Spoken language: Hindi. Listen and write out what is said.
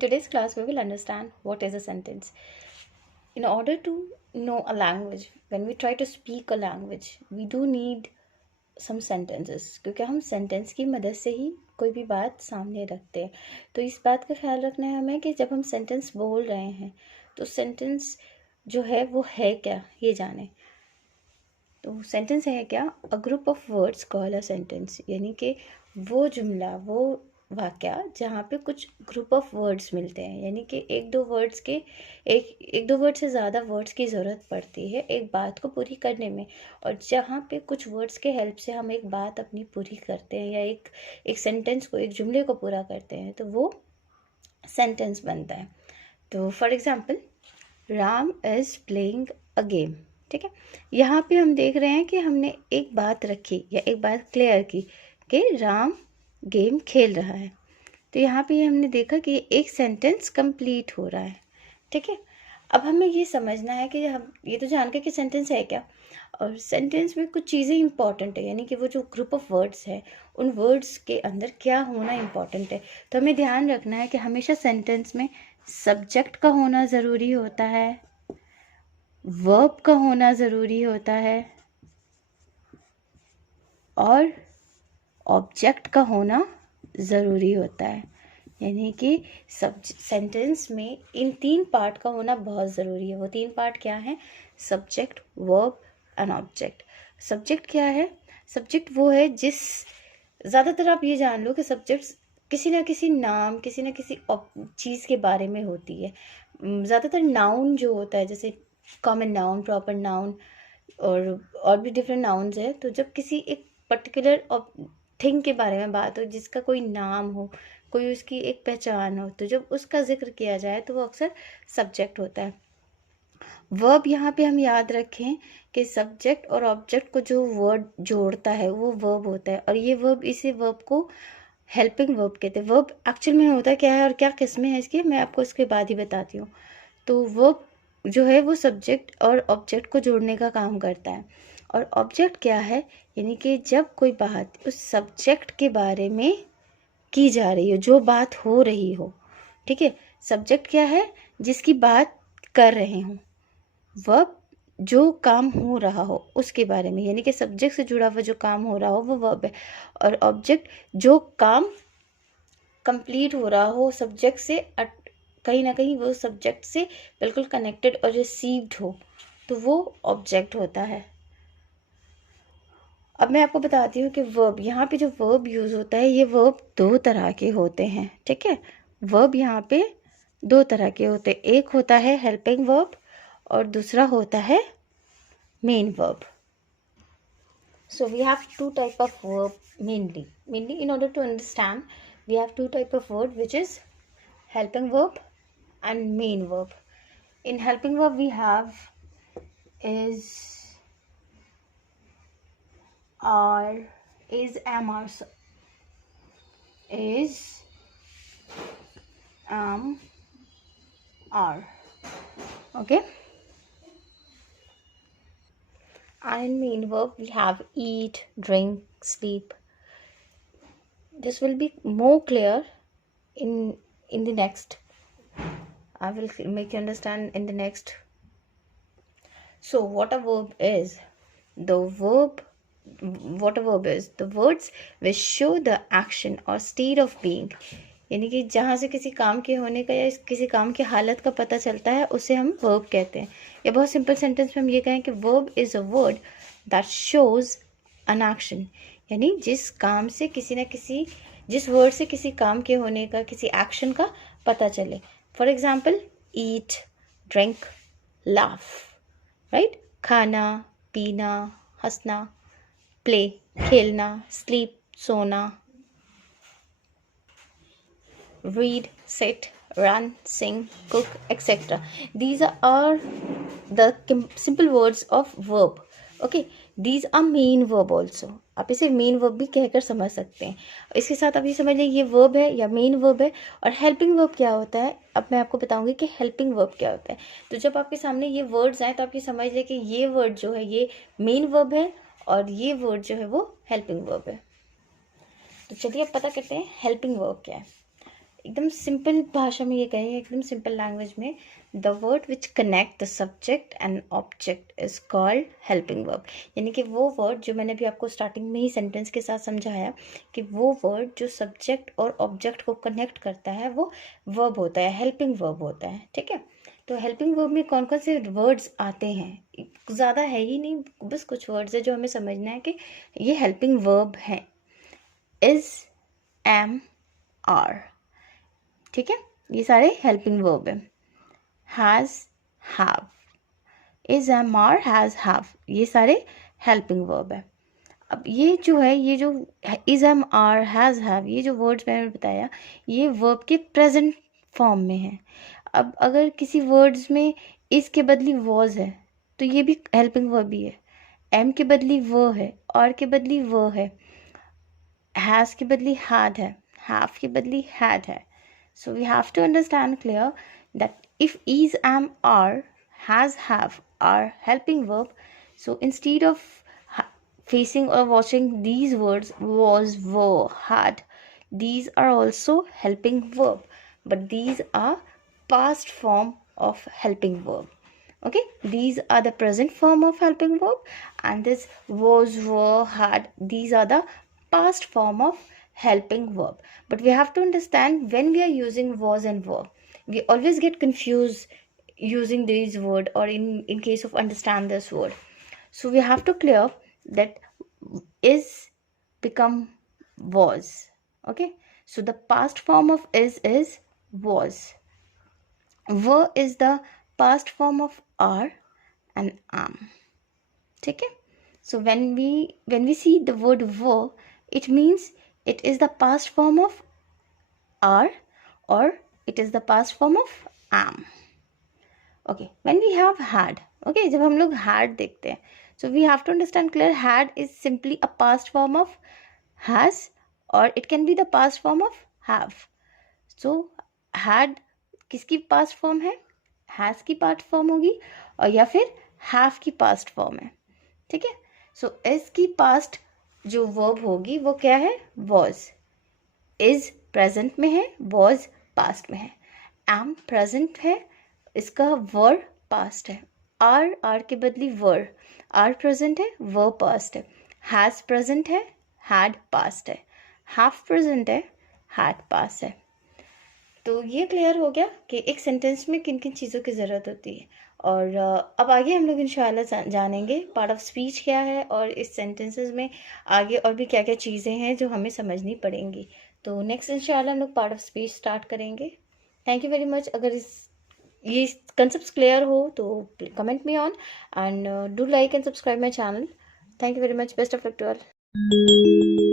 today's class, we will understand what is a sentence. In order to know a language, when we try to speak a language, we do need some sentences, क्योंकि हम सेंटेंस की मदद से ही कोई भी बात सामने रखते हैं. तो इस बात का ख्याल रखना है हमें कि जब हम सेंटेंस बोल रहे हैं तो सेंटेंस जो है वो है क्या, ये जाने. तो सेंटेंस है क्या? A group of words call a sentence, यानी कि वो जुमला, वो वाक्या जहाँ पे कुछ ग्रुप ऑफ वर्ड्स मिलते हैं, यानी कि एक दो वर्ड से ज़्यादा वर्ड्स की ज़रूरत पड़ती है एक बात को पूरी करने में, और जहाँ पे कुछ वर्ड्स के हेल्प से हम एक बात अपनी पूरी करते हैं या एक सेंटेंस को, एक जुमले को पूरा करते हैं, तो वो सेंटेंस बनता है. तो for example, Ram is playing a game. ठीक है, यहाँ पे हम देख रहे हैं कि हमने एक बात रखी या एक बात क्लियर की कि राम गेम खेल रहा है. तो यहाँ पे हमने देखा कि एक सेंटेंस कंप्लीट हो रहा है. ठीक है, अब हमें ये समझना है कि हम ये तो जान के कि सेंटेंस है क्या, और सेंटेंस में कुछ चीज़ें इंपॉर्टेंट है, यानी कि वो जो ग्रुप ऑफ वर्ड्स है उन वर्ड्स के अंदर क्या होना इंपॉर्टेंट है. तो हमें ध्यान रखना है कि हमेशा सेंटेंस में सब्जेक्ट का होना ज़रूरी होता है, वर्ब का होना ज़रूरी होता है, और ऑब्जेक्ट का होना ज़रूरी होता है. यानी कि सेंटेंस में इन तीन पार्ट का होना बहुत ज़रूरी है. वो तीन पार्ट क्या हैं? Subject, verb and object. Subject क्या है? सब्जेक्ट वो है जिस, ज़्यादातर आप ये जान लो कि सब्जेक्ट्स किसी ना किसी नाम, किसी ना किसी चीज़ के बारे में होती है. ज़्यादातर नाउन जो होता है, जैसे कॉमन नाउन, प्रॉपर नाउन और भी डिफरेंट नाउन्स है. तो जब किसी एक पर्टिकुलर थिंग के बारे में बात हो, जिसका कोई नाम हो, कोई उसकी एक पहचान हो, तो जब उसका जिक्र किया जाए तो वो अक्सर सब्जेक्ट होता है. वर्ब यहाँ पे हम याद रखें कि सब्जेक्ट और ऑब्जेक्ट को जो वर्ड जोड़ता है वो वर्ब होता है, और ये वर्ब, इसी वर्ब को हेल्पिंग वर्ब कहते हैं. वर्ब एक्चुअल में होता क्या है और क्या किस्में हैं इसकी, मैं आपको इसके बाद ही बताती हूँ. तो वर्ब जो है वो सब्जेक्ट और ऑब्जेक्ट को जोड़ने का काम करता है. और ऑब्जेक्ट क्या है? यानी कि जब कोई बात उस सब्जेक्ट के बारे में की जा रही हो, जो बात हो रही हो. ठीक है, सब्जेक्ट क्या है? जिसकी बात कर रहे हो. वर्ब जो काम हो रहा हो उसके बारे में, यानी कि सब्जेक्ट से जुड़ा हुआ जो काम हो रहा हो वो वर्ब है. और ऑब्जेक्ट जो काम कंप्लीट हो रहा हो सब्जेक्ट से, कहीं ना कहीं वो सब्जेक्ट से बिल्कुल कनेक्टेड और रिसीव्ड हो, तो वो ऑब्जेक्ट होता है. अब मैं आपको बताती हूँ कि वर्ब, यहाँ पे जो वर्ब यूज़ होता है, ये वर्ब दो तरह के होते हैं. ठीक है, वर्ब यहाँ पे दो तरह के होते हैं. एक होता है हेल्पिंग वर्ब और दूसरा होता है main verb. So we have two type of verb mainly. In order to understand, we have two type of word, which is helping verb and main verb. In helping verb we have is, are, is, am, are, is, am, are. Okay. And in main verb we have eat, drink, sleep. This will be more clear in the next. I will make you understand in the next. So what a verb is? What a verb is? The words which show the action or state of being. यानी कि जहाँ से किसी काम के होने का या किसी काम की हालत का पता चलता है उसे हम वर्ब कहते हैं. या बहुत सिंपल सेंटेंस में हम ये कहें कि verb is a word that shows an action, यानी जिस काम से जिस वर्ड से किसी काम के होने का, किसी एक्शन का पता चले. For example, eat, drink, laugh. Right, खाना, पीना, हंसना, प्ले, खेलना, स्लीप, सोना, read, sit, run, sing, cook, etc. These are the simple words of verb. Okay, these are main verb also. आप इसे मेन वर्ब भी कहकर समझ सकते हैं. इसके साथ आप ये समझ लें ये वर्ब है या मेन वर्ब है. और हेल्पिंग वर्ब क्या होता है, अब मैं आपको बताऊंगी कि हेल्पिंग वर्ब क्या होता है. तो जब आपके सामने ये वर्ड्स आए तो आप ये समझ लें कि ये वर्ड जो है ये मेन वर्ब है और ये वर्ड जो है वो हेल्पिंग वर्ब है. तो चलिए अब पता करते हैं हेल्पिंग वर्ब क्या है. एकदम सिंपल भाषा में ये कहें, एकदम सिंपल लैंग्वेज में, the word which connect the subject and object is called helping verb. यानी कि वो वर्ड जो मैंने अभी आपको स्टार्टिंग में ही सेंटेंस के साथ समझाया कि वो वर्ड जो सब्जेक्ट और ऑब्जेक्ट को कनेक्ट करता है वो वर्ब होता है, हेल्पिंग वर्ब होता है। ठीक है, तो हेल्पिंग वर्ब में कौन कौन से वर्ड्स आते हैं, ज़्यादा है ही नहीं, बस कुछ वर्ड्स है जो हमें समझना है कि ये हेल्पिंग वर्ब हैं। इज, एम, आर, ठीक है, ये सारे हेल्पिंग वर्ब है। Has, have, is, am, are, has, have, ये सारे हेल्पिंग वर्ब है। अब ये जो है, ये जो is, am, are, has, have, ये जो वर्ड्स मैंने बताया ये वर्ब के प्रेजेंट फॉर्म में है। अब अगर किसी वर्ड्स में इस के बदली वॉज है तो ये भी हेल्पिंग वर्ब ही है। एम के बदली वो है, आर के बदली वो है, हैज़ के बदली हैड है, हैव के बदली हैड है। So we have to understand clear that if is, am, are, has, have are helping verb, so instead of facing or watching these words was, were, had, these are also helping verb, but these are past form of helping verb. Okay, these are the present form of helping verb, and this was, were, had, these are the past form of helping verb. But we have to understand when we are using was and were, we always get confused using these word, or in case of understand this word. So we have to clear that is become was. Okay, so the past form of is was. Were is the past form of are and am. ठीक है, so when we see the word were, it means it is the past form of are or it is the past form of am. Okay, when we have had, okay, जब हम लोग had देखते हैं, so we have to understand clear had is simply a past form of has, or it can be the past form of have. So had किसकी past form है, has की past form होगी, और या फिर have की past form है। ठीक है, सो इज की पास्ट जो वर्ब होगी वो क्या है, वॉज। इज प्रेजेंट में है, वॉज पास्ट में है। एम प्रेजेंट है, इसका वर पास्ट है। आर के बदली वर, आर प्रेजेंट है, वर पास्ट है। हैज प्रेजेंट है, हैड पास्ट है। हैव प्रेजेंट है, हैड पास्ट है। तो ये क्लियर हो गया कि एक सेंटेंस में किन किन चीज़ों की ज़रूरत होती है। और अब आगे हम लोग इंशाल्लाह जानेंगे पार्ट ऑफ स्पीच क्या है, और इस सेंटेंसेस में आगे और भी क्या क्या चीज़ें हैं जो हमें समझनी पड़ेंगी। तो नेक्स्ट इंशाल्लाह हम लोग पार्ट ऑफ स्पीच स्टार्ट करेंगे। Thank you very much. अगर ये कंसेप्ट क्लियर हो तो comment me on and do like and subscribe my channel. Thank you very much. Best of luck to all.